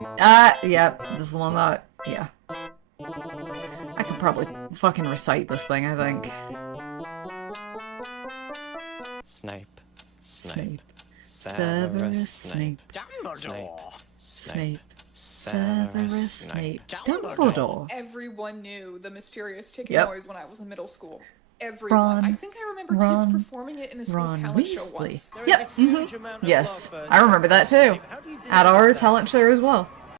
Yep, this is the one that, yeah. I could probably fucking recite this thing, I think. Snape. Snape. Severus Severus Snape. Dumbledore. Snape. Severus Snape. Dumbledore. Everyone knew the mysterious ticking Yep. noise when I was in middle school. Everyone. I think I remember kids performing it in a school Ron talent show Weasley. once. Yep. Yes, I remember that too. At our talent show as well.